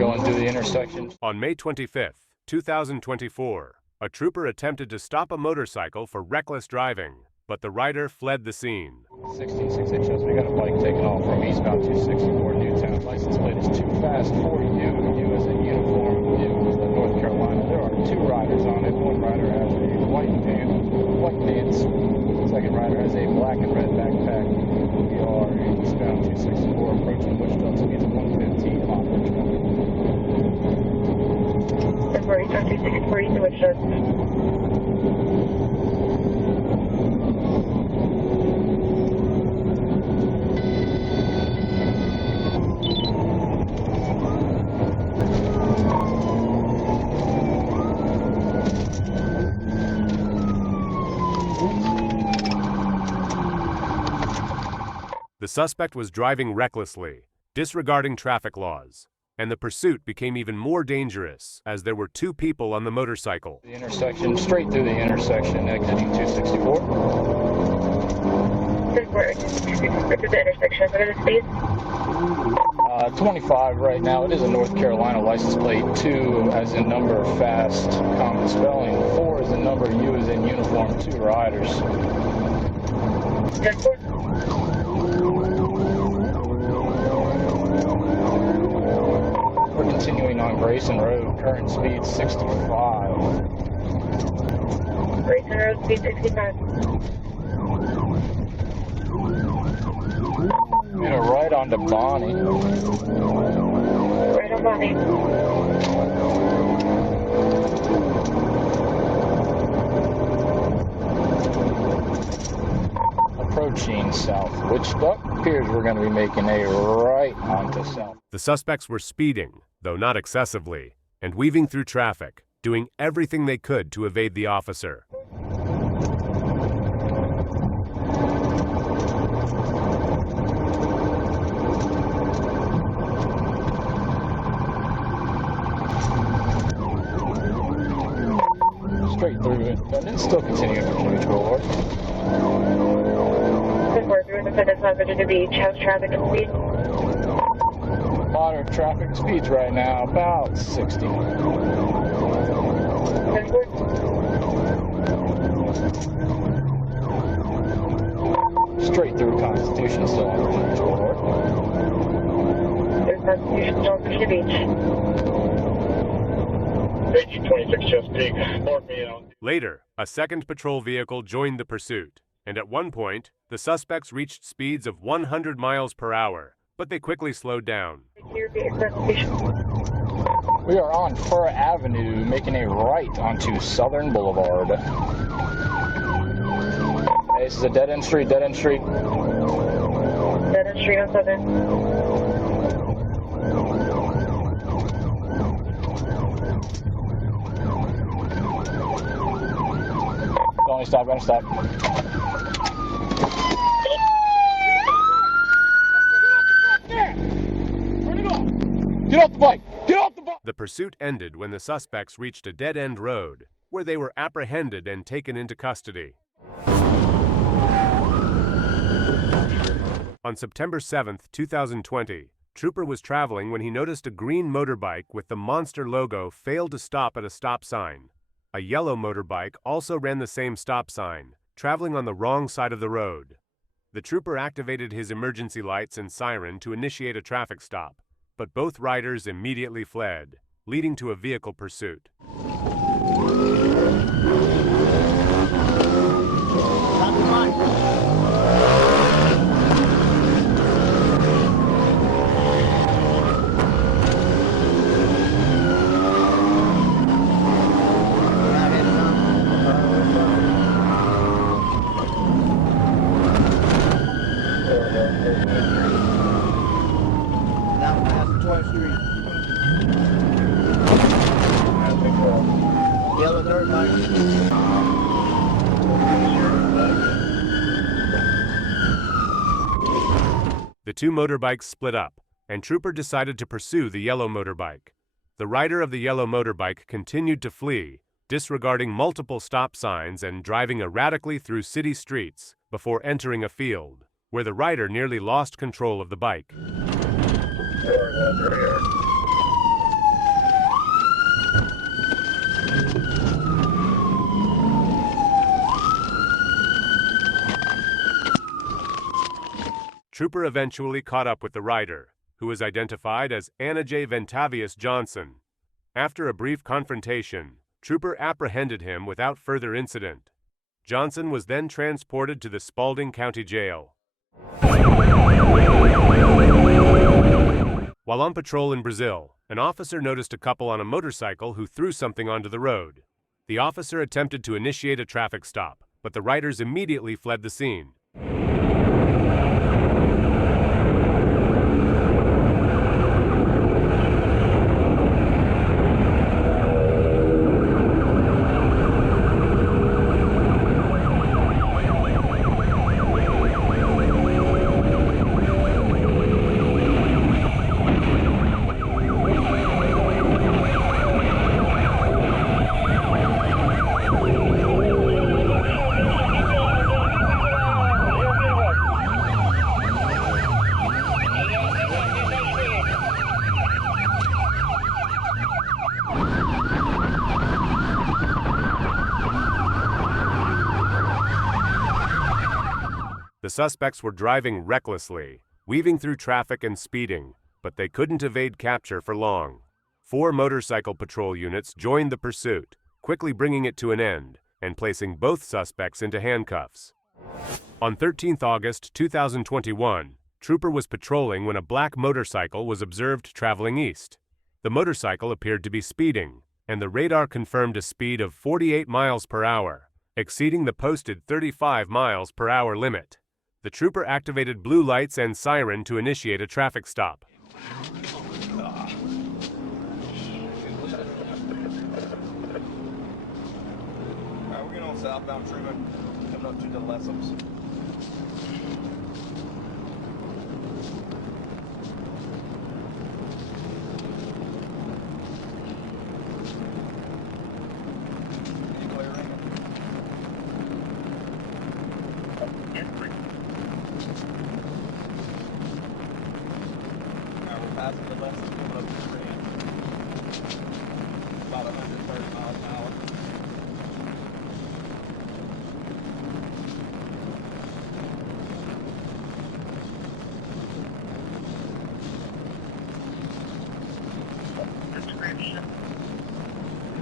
going through the intersection. On May 25th, 2024, a trooper attempted to stop a motorcycle for reckless driving, but the rider fled the scene. 1668 shows we got a bike taking off from eastbound 264 Newtown. License plate is too fast for you. You as a uniform, you as a North Carolina. There are 2 riders on it. One rider has a white pants. Second rider has a black and red backpack. We are eastbound 264 approaching Wichita. Speeds of 115 on Richmond. February 264 to Wichita. The suspect was driving recklessly, disregarding traffic laws, and the pursuit became even more dangerous as there were 2 people on the motorcycle. The intersection, straight through the intersection, exiting 264. February 264 to the intersection. What are the speeds? 25 right now. It is a North Carolina license plate. 2 as in number, fast, common spelling. 4 as in number, U as in uniform, 2 riders. 10-4. We're continuing on Grayson Road. Current speed 65. Grayson Road, speed 65. And a right onto Bonnie. Right on Bonnie. Approaching South Wichita. Appears we're going to be making a right onto South. The suspects were speeding, though not excessively, and weaving through traffic, doing everything they could to evade the officer. Straight through it, and it's still continuing from neutral. We're through the fitness message to beach. How's traffic and speed? Moderate traffic speeds right now about 60. 10-4. Straight through Constitution, still on neutral. There's Constitution still to the beach. 26 Chesapeake. Later, a second patrol vehicle joined the pursuit, and at one point, the suspects reached speeds of 100 miles per hour, but they quickly slowed down. We are on Fur Avenue, making a right onto Southern Boulevard. Hey, this is a dead-end street, dead-end street. Dead-end street on Southern. Don't stop, don't stop. Get off the bike! Get off the bike! The pursuit ended when the suspects reached a dead-end road, where they were apprehended and taken into custody. On September 7th, 2020, Trooper was traveling when he noticed a green motorbike with the Monster logo failed to stop at a stop sign. A yellow motorbike also ran the same stop sign, traveling on the wrong side of the road. The trooper activated his emergency lights and siren to initiate a traffic stop, but both riders immediately fled, leading to a vehicle pursuit. Yellow dirt bike. The 2 motorbikes split up, and Trooper decided to pursue the yellow motorbike. The rider of the yellow motorbike continued to flee, disregarding multiple stop signs and driving erratically through city streets before entering a field, where the rider nearly lost control of the bike. Trooper eventually caught up with the rider, who was identified as Anna J. Ventavious Johnson. After a brief confrontation, Trooper apprehended him without further incident. Johnson was then transported to the Spalding County Jail. While on patrol in Brazil, an officer noticed a couple on a motorcycle who threw something onto the road. The officer attempted to initiate a traffic stop, but the riders immediately fled the scene. The suspects were driving recklessly, weaving through traffic and speeding, but they couldn't evade capture for long. 4 motorcycle patrol units joined the pursuit, quickly bringing it to an end and placing both suspects into handcuffs. On 13th August 2021, Trooper was patrolling when a black motorcycle was observed traveling east. The motorcycle appeared to be speeding, and the radar confirmed a speed of 48 miles per hour, exceeding the posted 35 miles per hour limit. The trooper activated blue lights and siren to initiate a traffic stop. Alright, we're getting on southbound Truman, coming up to the Lesseps. Passing the Lexus coming up to the ramp. About 130 miles an hour.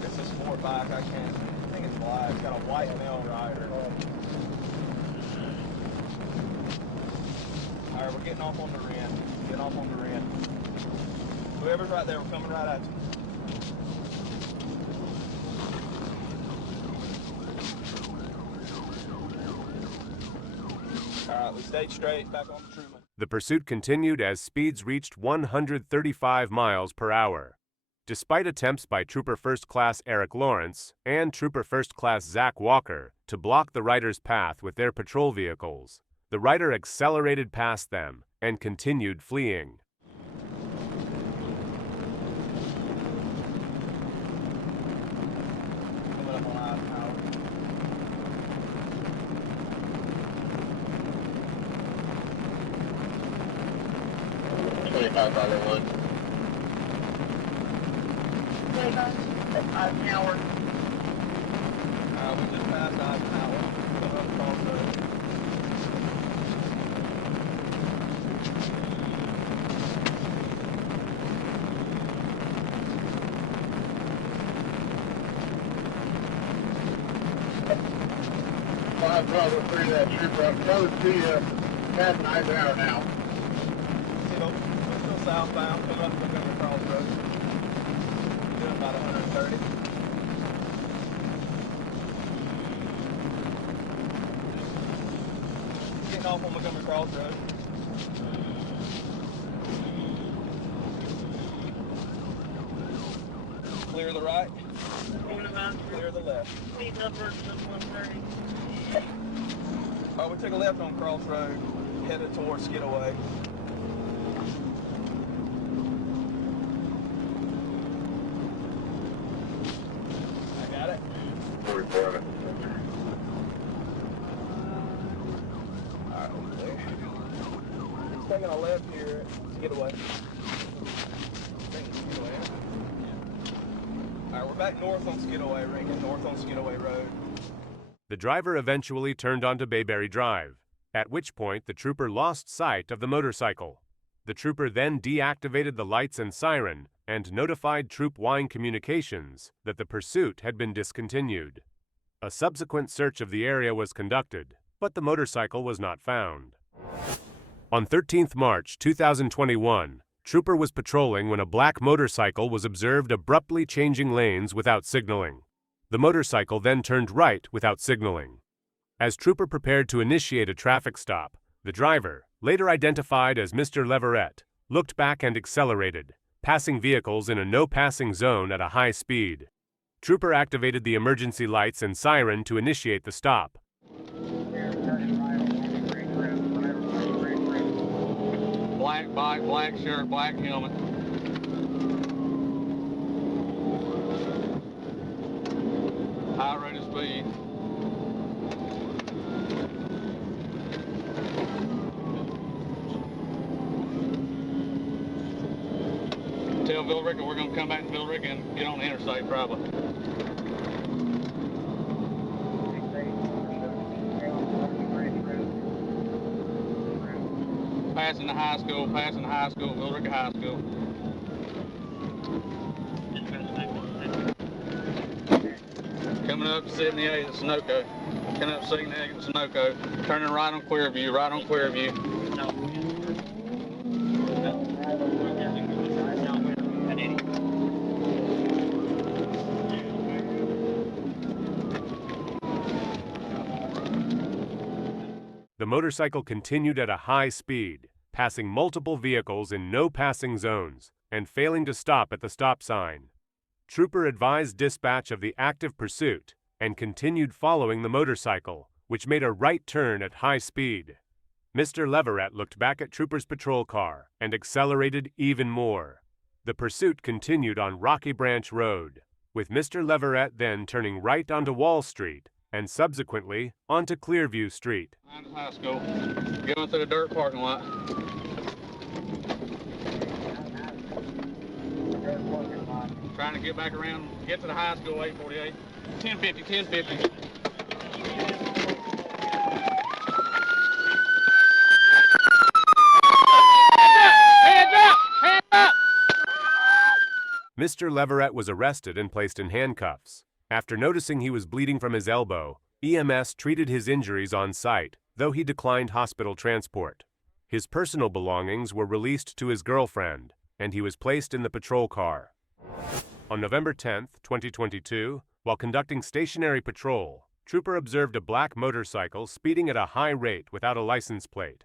This is Sportback, I think it's black. It's got a white male rider. Alright, we're getting off on the ramp. Getting off on the ramp. Whoever's right there, we're coming right at you. Alright, we stayed straight, back on the Truman. The pursuit continued as speeds reached 135 miles per hour. Despite attempts by Trooper First Class Eric Lawrence and Trooper First Class Zach Walker to block the rider's path with their patrol vehicles, the rider accelerated past them and continued fleeing. Coming up on Eisenhower. $25.01. Eisenhower. We just passed Eisenhower. Coming up across the road. Five brother through that trooper. I'm close to you. Passing Eisenhower now. We're still southbound, coming up Montgomery Crossroads. Doing about 130. Getting off on Montgomery Crossroads. Clear the right. Clear the left. Speed number 130. We took a left on Crossroad, headed towards Skidaway. I got it. 44 of it. Alright, over there. Just taking a left here, Skidaway. Alright, we're back north on Skidaway, Rinkin, north on Skidaway Road. The driver eventually turned onto Bayberry Drive. at which point the trooper lost sight of the motorcycle. The trooper then deactivated the lights and siren and notified Troop Wine Communications that the pursuit had been discontinued. A subsequent search of the area was conducted, but the motorcycle was not found. On 13th March 2021, Trooper was patrolling when a black motorcycle was observed abruptly changing lanes without signaling. The motorcycle then turned right without signaling. As Trooper prepared to initiate a traffic stop, the driver, later identified as Mr. Leverett, looked back and accelerated, passing vehicles in a no-passing zone at a high speed. Trooper activated the emergency lights and siren to initiate the stop. Black bike, black shirt, black helmet. High rate of speed. Tell Villarica we're going to come back to Villarica and get on the interstate probably. Passing the high school, Villarica High School. Coming up 78 at Sunoco. Coming up 78 at Sunoco. Turning right on Clearview, right on Clearview. The motorcycle continued at a high speed, passing multiple vehicles in no passing zones and failing to stop at the stop sign. Trooper advised dispatch of the active pursuit and continued following the motorcycle, which made a right turn at high speed. Mr. Leverett looked back at Trooper's patrol car and accelerated even more. The pursuit continued on Rocky Branch Road, with Mr. Leverett then turning right onto Wall Street and subsequently onto Clearview Street. Behind the high school, going through the dirt parking lot. Trying to get back around, get to the high school, 848. 1050, 1050. Hands up! Hands up! Mr. Leverett was arrested and placed in handcuffs. After noticing he was bleeding from his elbow, EMS treated his injuries on site, though he declined hospital transport. His personal belongings were released to his girlfriend, and he was placed in the patrol car. On November 10, 2022, while conducting stationary patrol, Trooper observed a black motorcycle speeding at a high rate without a license plate.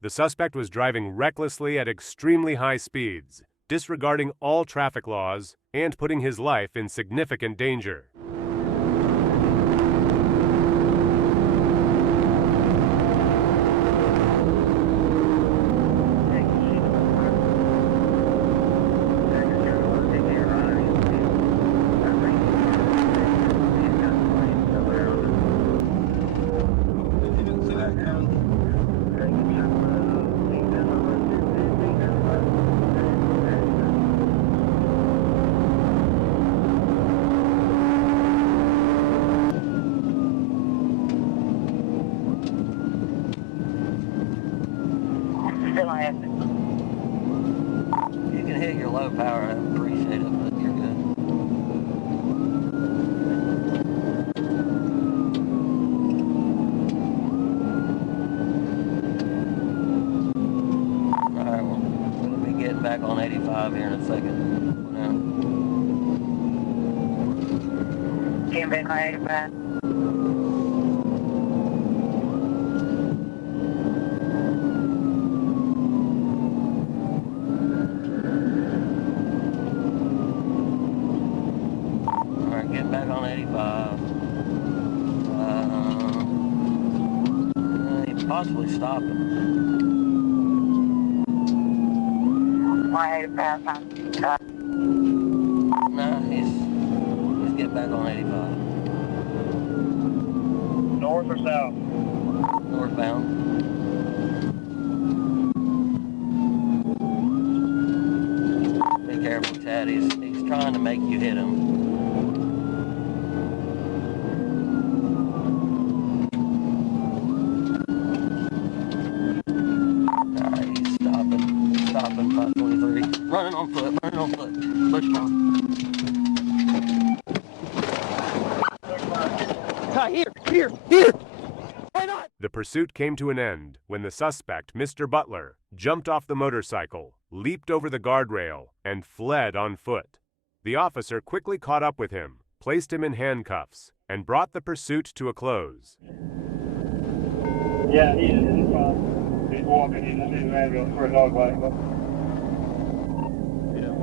The suspect was driving recklessly at extremely high speeds, disregarding all traffic laws and putting his life in significant danger. You can hit your low power, I appreciate it, but you're good. get back on 85 here in a second. Getting back on 85. Alright, get back on 85. You can possibly stop it. 185. Nah, he's getting back on 85. North or south? Northbound. Be careful, Chad. He's trying to make you hit him. Alright, he's stopping 523. Running on foot. Push him on. Here! Why not? The pursuit came to an end when the suspect, Mr. Butler, jumped off the motorcycle, leaped over the guardrail, and fled on foot. The officer quickly caught up with him, placed him in handcuffs, and brought the pursuit to a close. Yeah, he's fine. He's walking in the new ambulance for a dog bite.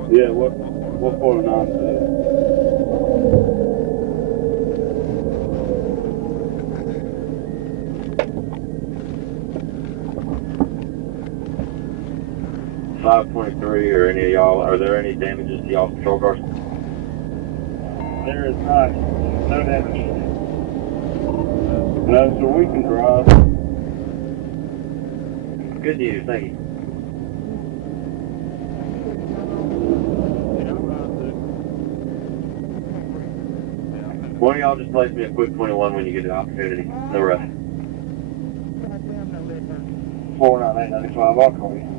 Yeah, what 49 says? .523 or any of y'all, are there any damages to y'all patrol cars? There is not. No damage. No, so we can drive. Good news, thank you. Why don't y'all just place me a quick 21 when you get the opportunity? No rush. 49895, I'll call you.